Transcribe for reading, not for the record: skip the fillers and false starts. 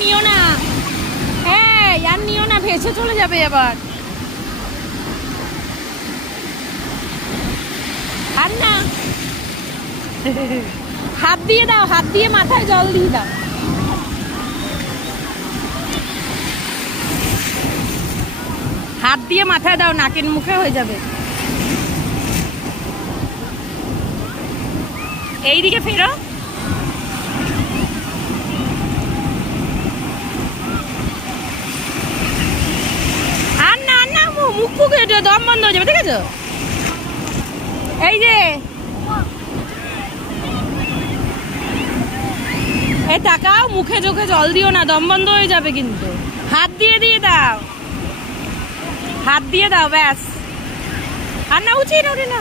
নিও না, হ্যাঁ আর নিও না, ভেসে চলে যাবে এবার। আর না, হাত দিয়ে দাও, হাত দিয়ে মাথায় জল দিয়ে দাও। হাত দিয়ে মাথায় দাও, নাকের মুখে হয়ে যাবে। এইদিকে ফেরো। আর না আর না, মুখ ফুকে দম বন্ধ হয়ে যাবে, ঠিক আছে? এই যে এই তাকাও, মুখে চোখে জল দিও না, দম বন্ধ হয়ে যাবে কিন্তু। হাত দিয়ে দিয়ে দাও, হাত দিয়ে দাও, ব্যাস। আর না, উচিত ওঠে না।